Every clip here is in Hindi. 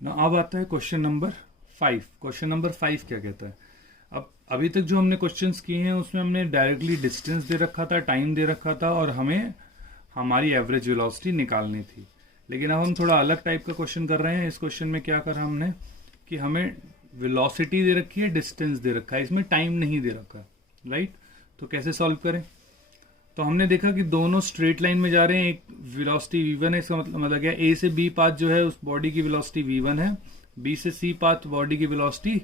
ना अब आता है क्वेश्चन नंबर 5। क्वेश्चन नंबर 5 क्या कहता है? अब अभी तक जो हमने क्वेश्चंस किए हैं उसमें हमने डायरेक्टली डिस्टेंस दे रखा था, टाइम दे रखा था और हमें हमारी एवरेज वेलोसिटी निकालनी थी। लेकिन अब हम थोड़ा अलग टाइप का क्वेश्चन कर रहे हैं। इस क्वेश्चन में क्या करा हमने कि हमें वेलोसिटी दे रखी है, डिस्टेंस दे रखा है, इसमें टाइम नहीं दे रखा, राइट? तो कैसे सॉल्व करें? तो हमने देखा कि दोनों स्ट्रेट लाइन में जा रहे हैं। एक वेलोसिटी v1 है, इसका मतलब क्या, ए से बी पाथ जो है उस बॉडी की वेलोसिटी v1 है, बी से सी पाथ बॉडी की वेलोसिटी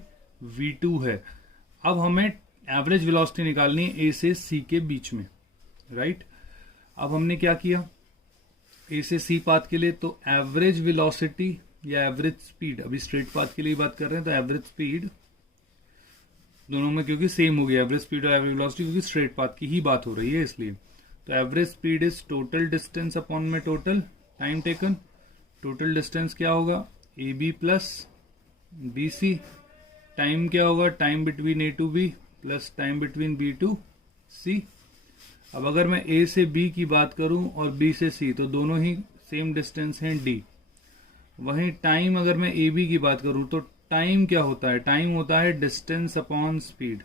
v2 है। अब हमें एवरेज वेलोसिटी निकालनी है ए से सी के बीच में, राइट? अब हमने क्या किया ए से सी पाथ के लिए, तो एवरेज वेलोसिटी या एवरेज स्पीड, अभी स्ट्रेट पाथ के लिए बात कर रहे हैं, तो एवरेज स्पीड दोनों में क्योंकि सेम हो गया, एवरेज स्पीड और एवरेज वेलोसिटी, क्योंकि स्ट्रेट पाथ की ही बात हो रही है इसलिए। तो average speed is total distance upon में total time taken. Total distance क्या होगा? A B plus B C. Time क्या होगा? Time between A to B plus time between B to C. अब अगर मैं ए से बी की बात करूं और बी से सी, तो दोनों ही सेम डिस्टेंस हैं डी। वहीं टाइम अगर मैं ए बी की बात करूं तो टाइम क्या होता है? टाइम होता है डिस्टेंस अपॉन स्पीड।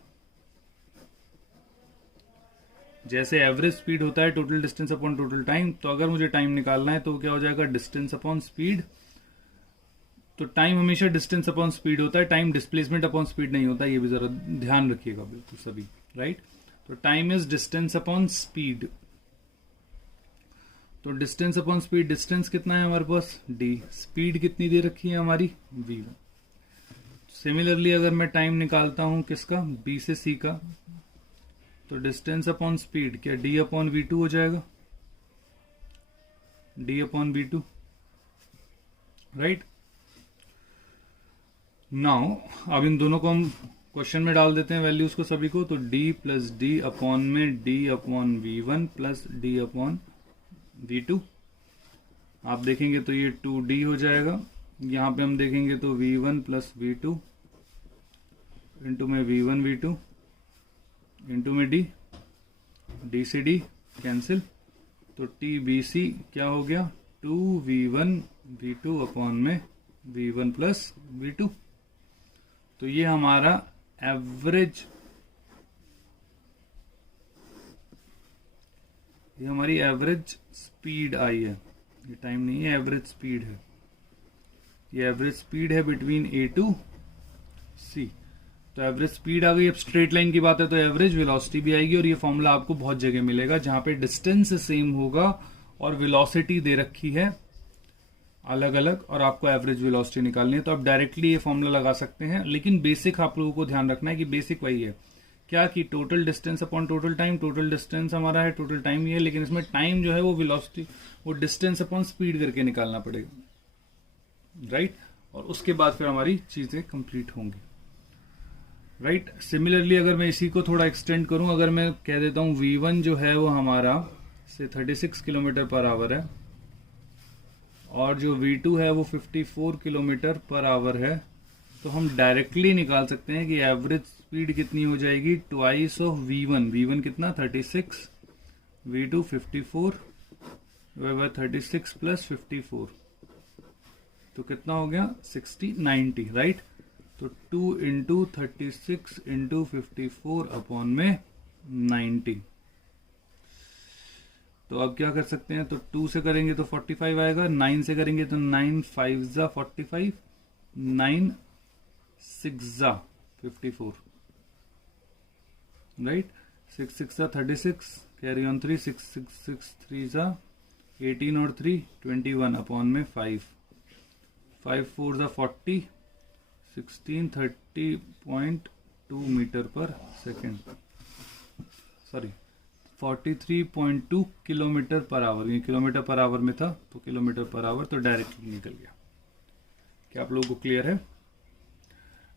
जैसे एवरेज स्पीड होता है total distance upon total time, तो अगर मुझे टाइम निकालना है तो क्या हो जाएगा? Distance upon speed. तो टाइम हमेशा डिस्टेंस अपॉन स्पीड होता है, टाइम डिस्प्लेसमेंट अपॉन स्पीड नहीं होता, ये भी जरा ध्यान रखिएगा बिल्कुल सभी, राइट? तो time is distance upon speed. तो डिस्टेंस अपॉन स्पीड, डिस्टेंस कितना है हमारे पास? डी। स्पीड कितनी दे रखी है हमारी? v1। सिमिलरली अगर मैं टाइम निकालता हूं किसका? बी से सी का, तो डिस्टेंस अपॉन स्पीड क्या डी अपॉन वी टू हो जाएगा? D upon V two, right? Now अब इन दोनों को हम क्वेश्चन में डाल देते हैं वैल्यूज को सभी को। तो डी प्लस डी अपॉन में D upon V one plus D upon V two. आप देखेंगे तो ये 2d हो जाएगा। यहां पे हम देखेंगे तो v1 plus we two into में v1 v2 इंटू में d से d कैंसिल, तो tbc क्या हो गया? 2v1 v2 अपॉन में v1 प्लस v2। तो ये हमारा एवरेज, ये हमारी एवरेज स्पीड आई है। ये टाइम नहीं है, एवरेज स्पीड है। ये एवरेज स्पीड है बिटवीन ए टू सी। तो एवरेज स्पीड आ गई। अब स्ट्रेट लाइन की बात है तो एवरेज वेलोसिटी भी आएगी, और ये फॉर्मूला आपको बहुत जगह मिलेगा जहां पे डिस्टेंस सेम होगा और वेलोसिटी दे रखी है अलग अलग, और आपको एवरेज वेलोसिटी निकालनी है। तो आप डायरेक्टली ये फॉर्मूला लगा सकते हैं, लेकिन बेसिक आप लोगों को ध्यान रखना है कि बेसिक वही है क्या, कि total distance upon total time. Total distance हमारा है, टोटल टाइम ये है, लेकिन इसमें टाइम जो है वो वेलोसिटी, वो डिस्टेंस अपॉन स्पीड करके निकालना पड़ेगा, राइट? और उसके बाद फिर हमारी चीजें कंप्लीट होंगी, राइट? सिमिलरली अगर मैं इसी को थोड़ा एक्सटेंड करूं, अगर मैं कह देता हूं v1 जो है वो हमारा से 36 किलोमीटर पर आवर है, और जो v2 है वो 54 किलोमीटर पर आवर है, तो हम डायरेक्टली निकाल सकते हैं कि एवरेज स्पीड कितनी हो जाएगी? Twice of v1। v1 कितना? 36, v2 54, 36 प्लस 54, तो कितना हो गया? 60, 90, राइट? तो 2 इंटू 36 इंटू 54 अपॉन में 90। तो अब क्या कर सकते हैं? तो 2 से करेंगे तो 45 आएगा, 9 से करेंगे तो 9 5 जा 45, 9 6 जा 54, राइट? 6 6 जा 36, कैरी ऑन 3, 6 6 6 3 जा 18 और 3 21 अपॉन में 5, 5 4 जा 40, 16 30.2 मीटर पर second, sorry 43.2 kilometre per hour. ये किलोमीटर पर आवर में था तो किलोमीटर पर आवर, तो डायरेक्टली निकल गया। क्या आप लोगों को क्लियर है?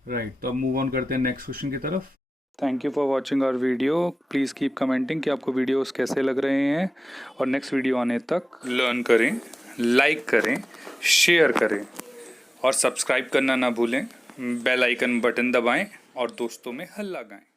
राइट, तो अब मूव ऑन करते हैं नेक्स्ट क्वेश्चन की तरफ। Thank you for watching our video. Please keep commenting कि आपको वीडियोस कैसे लग रहे हैं, और नेक्स्ट वीडियो आने तक लर्न करें, लाइक करें, शेयर करें और सब्सक्राइब करना ना भूलें। बेल आइकन बटन दबाएं और दोस्तों में हल्ला गाएं।